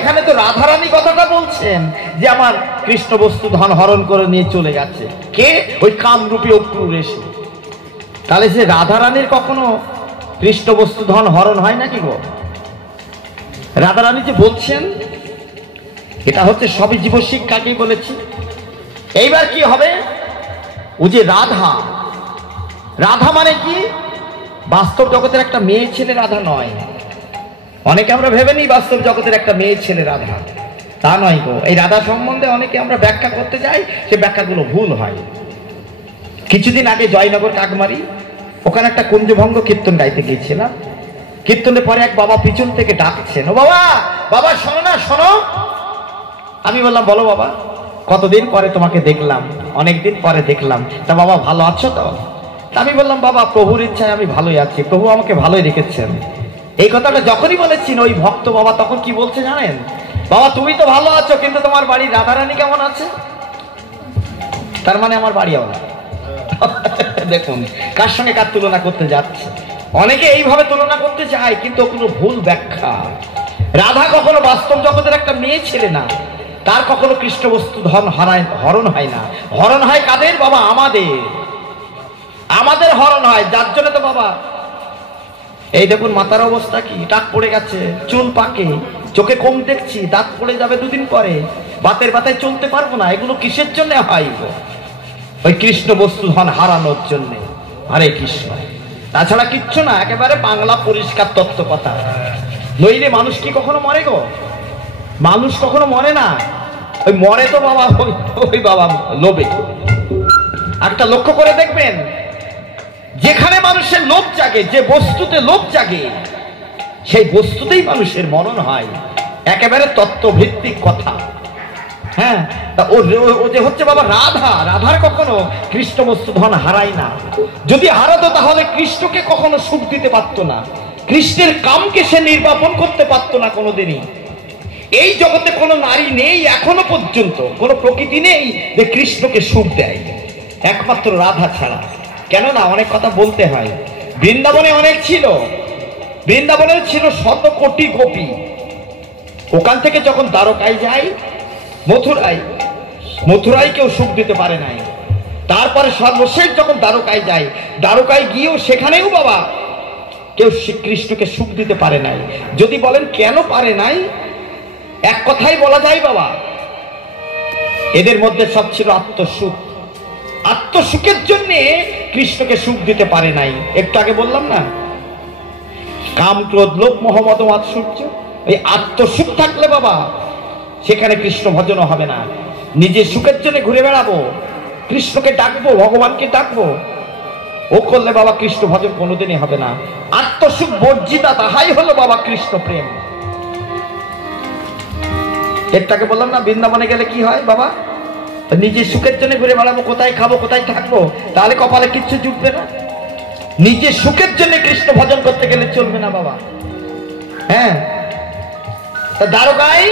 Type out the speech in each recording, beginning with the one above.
এখানে তো রাধারানী কথাটা বলছেন যে আমার কৃষ্ণ বস্তু ধন হরণ করে নিয়ে চলে গেছে কে? ওই কামরূপী অক্রূর এসে। তাহলে যে রাধারানীর কখনো কৃষ্ণ বস্তু ধন হরণ হয় নাকি গো? রাধারানী যে বলছেন এটা হচ্ছে সবই জীব শিক্ষাকেই বলেছি। এইবার কি হবে? ও যে রাধা, রাধা মানে কি? বাস্তব জগতের একটা মেয়ে ছেলে রাধা নয়। অনেকে আমরা ভেবে নিই বাস্তব জগতের একটা মেয়ে ছেলে রাধা, তা নয় গো। এই রাধা সম্বন্ধে অনেকে আমরা ব্যাখ্যা করতে যাই, সে ব্যাখ্যাগুলো ভুল হয়। কিছুদিন আগে জয়নগর কাকমারি ওখানে একটা কুঞ্জভঙ্গ কীর্তন গাইতে গিয়েছিলাম। কীর্তনের পরে এক বাবা পিছন থেকে ডাকছেন, ও বাবা, বাবা শোনো না, শোনো। আমি বললাম বলো বাবা, কতদিন পরে তোমাকে দেখলাম, অনেকদিন পরে দেখলাম, তা বাবা ভালো আছো তো? আমি বললাম বাবা প্রভুর ইচ্ছায় আমি ভালোই আছি, প্রভু আমাকে ভালোই রেখেছেন। এই কথাটা যখনই বলেছি ওই ভক্ত বাবা তখন কি বলছে জানেন? বাবা তুমি তো ভালো আছো, কিন্তু তোমার বাড়ির রাধারানী কেমন আছে? তার মানে আমার বাড়িও না। দেখুন কার সঙ্গে কার তুলনা করতে যাচ্ছে। অনেকে এইভাবে তুলনা করতে চায়, কিন্তু কোনো ভুল ব্যাখ্যা। রাধা কখনো বাস্তব জগতের একটা মেয়ে ছেলে না, তার কখনো কৃষ্ণ বস্তু ধন হরণ হয় না। হরণ হয় কাদের? বাবা আমাদের হরণ হয়। যার জন্য তো বাবা এই দেখুন মাথার অবস্থা কি, টাক পড়ে গেছে, চুল পাকে, চোখে কম দেখছি, দাঁত পড়ে যাবে দুদিন পরে, বাতের বাতায় চলতে পারবো না। এগুলো কিসের জন্য হয়? ওই কৃষ্ণ বস্তু ধন হারানোর জন্য। হরে কৃষ্ণ, তাছাড়া কিচ্ছু না। একেবারে বাংলা পরিষ্কার তত্ত্ব কথা। নইলে মানুষ কি কখনো মরে গো? মানুষ কখনো মরে না। ওই মরে তো বাবা ওই বাবা লোভে। একটা লক্ষ্য করে দেখবেন, যেখানে মানুষের লোভ জাগে, যে বস্তুতে লোভ জাগে, সেই বস্তুতেই মানুষের মরণ হয়। একেবারে তত্ত্বভিত্তিক কথা। হ্যাঁ, তা ও যে হচ্ছে বাবা রাধা, রাধার কখনো কৃষ্ণ বস্তু ধন হারায় না। যদি হারাতো তাহলে কৃষ্ণকে কখনো সুখ দিতে পারতো না, কৃষ্ণের কামকে সে নির্বাপন করতে পারতো না কোনোদিনই। এই জগতে কোনো নারী নেই এখনো পর্যন্ত, কোনো প্রকৃতি নেই যে কৃষ্ণকে সুখ দেয়, একমাত্র রাধা ছাড়া। কেননা অনেক কথা বলতে হয়। বৃন্দাবনে অনেক ছিল, বৃন্দাবনে ছিল 100 কোটি গোপী। ওখান থেকে যখন দ্বারকায় যায়, মথুরায় কেউ সুখ দিতে পারে নাই। তারপরে সর্বশেষ যখন দ্বারকায় যায়, দ্বারকায় গিয়েও সেখানেও বাবা কেউ শ্রীকৃষ্ণকে সুখ দিতে পারে নাই। যদি বলেন কেন পারে নাই, এক কথাই বলা যায় বাবা, এদের মধ্যে সব ছিল আত্মসুখ। আত্মসুখের জন্য কৃষ্ণকে সুখ দিতে পারে নাই। একটু আগে বললাম না, কাম ক্রোধ লোভ মোহ মদ মাৎসর্য, এই আত্মসুখ থাকলে বাবা সেখানে কৃষ্ণ ভজনও হবে না। নিজের সুখের জন্য ঘুরে বেড়াবো, কৃষ্ণকে ডাকবো, ভগবানকে ডাকবো, ও করলে বাবা কৃষ্ণ ভজন কোনোদিনই হবে না। আত্মসুখ বর্জিতা, তাহাই হলো বাবা কৃষ্ণ প্রেম। একটাকে বললাম না, বৃন্দাবনে গেলে কি হয় বাবা? নিজের সুখের জন্য ঘুরে বেড়াবো, কোথায় খাবো, কোথায় থাকবো, তাহলে কপালে কিচ্ছু জুটবে না। নিজের সুখের জন্য কৃষ্ণ ভজন করতে গেলে চলবে না বাবা। হ্যাঁ, দ্বারকায়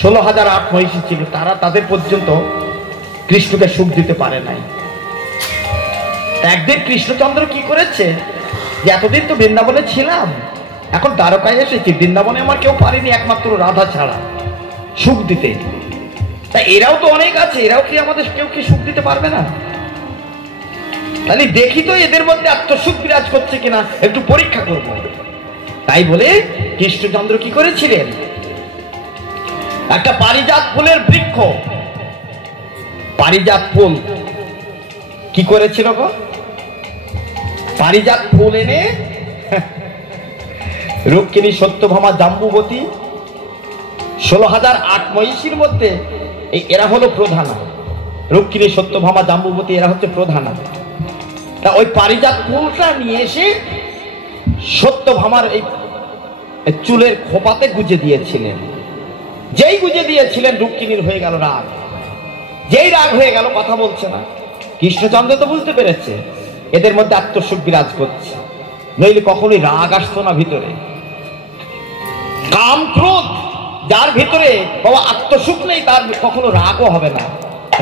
16,008 মহিষী ছিল, তারা তাদের পর্যন্ত কৃষ্ণকে সুখ দিতে পারে নাই। একদিন কৃষ্ণচন্দ্র কি করেছে, যে এতদিন তো বৃন্দাবনে ছিলাম, এখন দ্বারকায় এসেছি, বৃন্দাবনে আমার কেউ পারেনি একমাত্র রাধা ছাড়া সুখ দিতে। তা এরাও তো অনেক আছে, এরাও কি আমাদের কেউ কি সুখ দিতে পারবে না? তাহলে দেখি তো এদের মধ্যে আত্মসুখ বিরাজ করছে কিনা, একটু পরীক্ষা করব। তাই বলে কৃষ্ণচন্দ্র কি করেছিলেন, একটা পারিজাত ফুলের বৃক্ষ, পারিজাত ফুল কি করেছিল গো? পারিজাত ফুল এনে রুক্মিণী, সত্যভামা, জাম্বুবতী 16,008 মহিষীর মধ্যে এরা হলো প্রধানা। রুক্মিণী, সত্যভামা, জাম্বুবতী এরা হচ্ছে প্রধানা। তা ওই পারিজাত ফুলটা নিয়ে এসে সত্যভামার এই চুলের খোপাতে গুজে দিয়েছিলেন। যেই গুজে দিয়েছিলেন রুক্মিণীর হয়ে গেল রাগ। যেই রাগ হয়ে গেল, কথা বলছে না। কৃষ্ণচন্দ্র তো বুঝতে পেরেছে এদের মধ্যে আত্মসুখ বিরাজ করছে, নইলে কখনোই রাগ আসতো না ভিতরে। কাম ক্রোধ যার ভিতরে বাবা আত্মসুখ নেই, তার কখনো রাগও হবে না,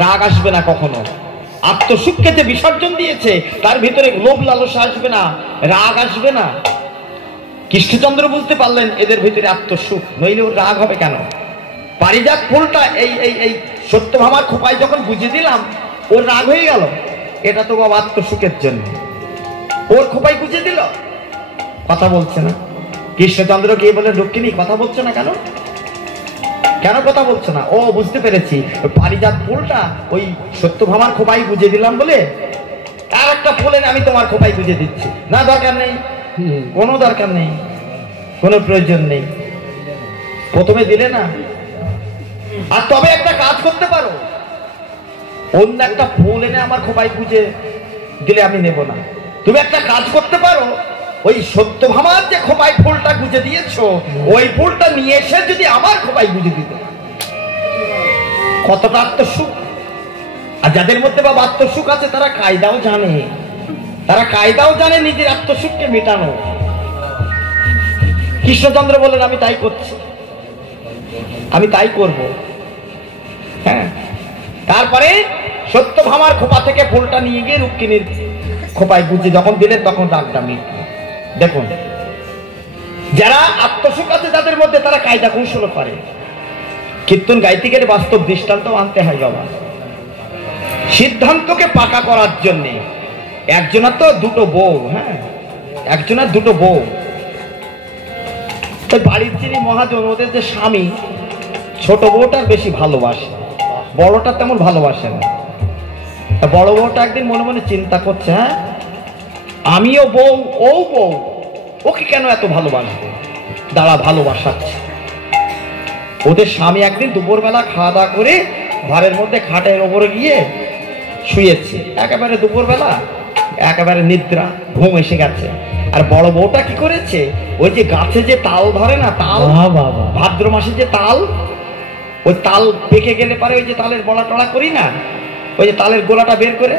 রাগ আসবে না কখনো। আত্মসুখকে যে বিসর্জন দিয়েছে, তার ভিতরে লোভ লালসা আসবে না, রাগ আসবে না। কৃষ্ণচন্দ্র বুঝতে পারলেন এদের ভিতরে আত্মসুখ, নইলে ওর রাগ হবে কেন? পারিজাত ফুলটা এই সত্যভামার খোপায় যখন বুঝে দিলাম, ওর রাগ হয়ে গেল। এটা তো বাবা আত্মসুখের জন্য ওর খোপায় বুঝে দিল, কথা বলছে না। কৃষ্ণচন্দ্র গিয়ে বলে, রুক্মিণী কথা বলছো না কেন? কেন কথা বলছো না? ও বুঝতে পেরেছি, পারিজাত ফুলটা ওই সত্যভামার খোপায় বুঝে দিলাম বলে আর একটা ফুল এনে আমি তোমার খোপায় বুঝে দিচ্ছি। না, দরকার নেই, কোনো দরকার নেই, কোনো প্রয়োজন নেই। প্রথমে দিলে না। আর তবে একটা কাজ করতে পারো, অন্য একটা ফুল এনে আমার খোপায় বুঝে দিলে আমি নেব না। তুমি একটা কাজ করতে পারো, ওই সত্যভামার যে খোপায় ফুলটা গুজে দিয়েছো, ওই ফুলটা নিয়ে এসে যদি আমার খোপায় গুজে দিত, কতটা আত্মসুখ। আর যাদের মধ্যে বাবা আত্মসুখ আছে তারা কায়দাও জানে, তারা কায়দাও জানে নিজের আত্মসুখকে মেটানো। কৃষ্ণচন্দ্র বলেন, আমি তাই করছি, আমি তাই করব। হ্যাঁ, তারপরে সত্যভামার খোপা থেকে ফুলটা নিয়ে গিয়ে রুক্মিণীর খোপায় গুজে যখন দিলেন, তখন রাগটা মিটল। দেখুন, যারা আত্মসুখ আছে তাদের মধ্যে, তারা কায়দা কৌশল করে। কীর্তন গাইতে গেলে বাস্তব দৃষ্টান্ত আনতে হয় বাবা, সিদ্ধান্তকে পাকা করার জন্য। একজনের তো দুটো বউ, হ্যাঁ, একজনের দুটো বউ। বাড়ির যিনি মহাজন, ওদের যে স্বামী, ছোট বউটার বেশি ভালোবাসে, বড়টা তেমন ভালোবাসে না। বড় বউটা একদিন মনে মনে চিন্তা করছে, হ্যাঁ আমিও বউ, ও বউ, ওকে কেন এত ভালোবাসবে, দাঁড়া ভালোবাসাচ্ছে। ওদের স্বামী একদিন দুপুরবেলা খাওয়া দাওয়া করে ঘরের মধ্যে খাটের ওপরে গিয়ে শুয়েছে, একেবারে দুপুরবেলা, একেবারে নিদ্রা, ঘুম এসে গেছে। আর বড় বউটা কি করেছে, ওই যে গাছে যে তাল ধরে না, তাল, ভাদ্র মাসে যে তাল, ওই তাল পেকে গেলে পারে ওই যে তালের বড়া টড়া করি না, ওই যে তালের গোলাটা বের করে,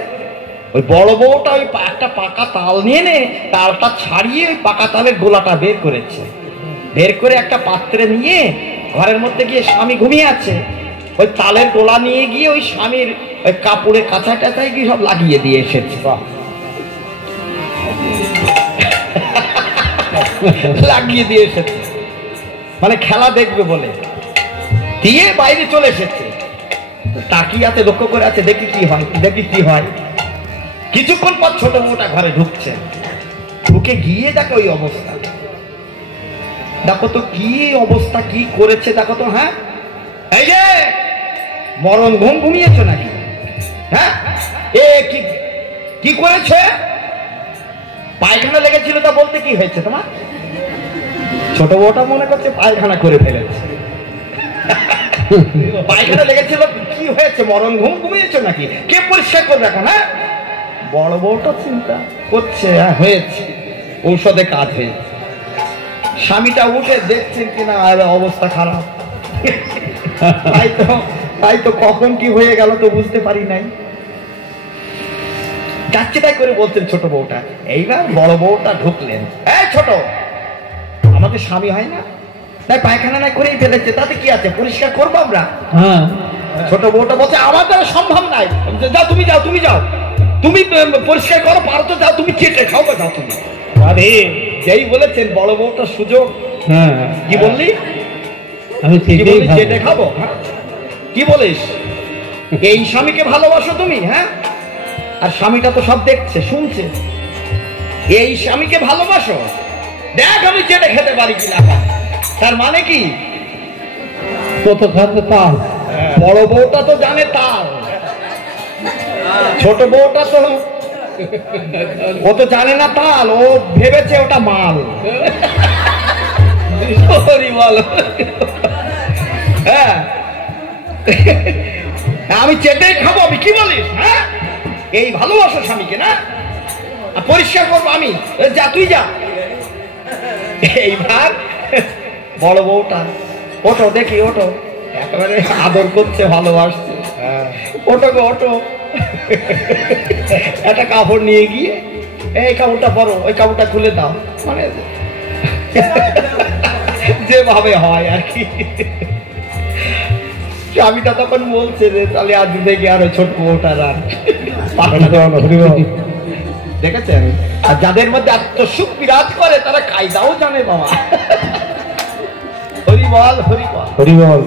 ওই বড় বউটা ওই একটা পাকা তাল নিয়ে নে, তালটা ছাড়িয়ে ওই পাকা তালের গোলাটা বের করেছে। বের করে একটা পাত্রে নিয়ে ঘরের মধ্যে গিয়ে, স্বামী ঘুমিয়ে আছে, ওই তালের গোলা নিয়ে গিয়ে ওই স্বামীর ওই কাপড়ে কাঁচা টাচায় গিয়ে সব লাগিয়ে দিয়ে এসেছে। লাগিয়ে দিয়ে এসেছে, মানে খেলা দেখবে বলে দিয়ে বাইরে চলে এসেছে। তাকিয়ে আছে, লক্ষ্য করে আছে, দেখি কি হয়, দেখি কি হয়। কিছুক্ষণ পর ছোট বউটা ঘরে ঢুকছে, ঢুকে গিয়ে দেখো ওই অবস্থা। দেখো তো কি অবস্থা, কি করেছে দেখো তো। হ্যাঁ, এই যে মরণ ঘুম ঘুমিয়েছ নাকি? হ্যাঁ, এ কি করেছে? পায়খানা লেগেছিল, তা বলতে কি হয়েছে তোমার? ছোট বউটা মনে করছে পায়খানা করে ফেলেছে। পায়খানা লেগেছিল, কি হয়েছে, মরণ ঘুম ঘুমিয়েছ নাকি, কে পরিষ্কার করে দেখো। হ্যাঁ, বড় বউটা চিন্তা করছে, হ্যাঁ হয়েছে, ঔষধে কাজ হয়েছে। স্বামীটা উঠে দেখছেন কিনা, অবস্থা খারাপ। তাই তো কখন কি হয়ে গেল তো বুঝতে পারি নাই। যাচ্ছে তাই করে বলছেন ছোট বউটা। এইবার বড় বউটা ঢুকলেন, এই ছোট, আমাদের স্বামী হয় না, তাই পায়খানা নাই করেই ফেলেছে, তাতে কি আছে, পরিষ্কার করবো আমরা। ছোট বউটা বলছে, আমার দ্বারা সম্ভব নাই। যাও তুমি, যাও তুমি, যাও তুমি পরিষ্কার করো, পারো তো, যাও তুমি চেটে খাও, যাও তুমি। আরে যেই বলেছেন বড় বউটা সুযোগ, কি বললি, আমি চেটে খাবো? কি বলিস, এই স্বামীকে ভালোবাসো তুমি? হ্যাঁ, আর স্বামীটা তো সব দেখছে শুনছে, এই স্বামীকে ভালোবাসো, দেখ আমি চেটে খেতে পারি কিনা। তার মানে কি, কত খাতে তাল। বড় বউটা তো জানে তাল, ছোট বউটা তো ও তো জানে না তাল, ও ভেবেছে ওটা মাল। হ্যাঁ, আমি চেটেই খাবো, আমি কি বলিস? হ্যাঁ, এই ভালোবাসো স্বামীকে না, পরিষ্কার করবো আমি, যা তুই যা। এইবার বড় বউটা, ওঠো দেখি, ওঠো, একেবারে আদর করছে, ভালোবাসছে, ওঠো গো ওঠো। একটা কাপড় নিয়ে গিয়ে, এই কাপড়টা পরো, ওই কাপড়টা খুলে দাও, মানে যেভাবে হয় আর কি। স্বামীটা তখন বলছে যে তাহলে আজ থেকে আর ওই ছোট বউটা দেখেছেন। আর যাদের মধ্যে আত্মসুখ বিরাজ করে তারা কায়দাও জানে বাবা। হরি বল হরি বল হরি বল।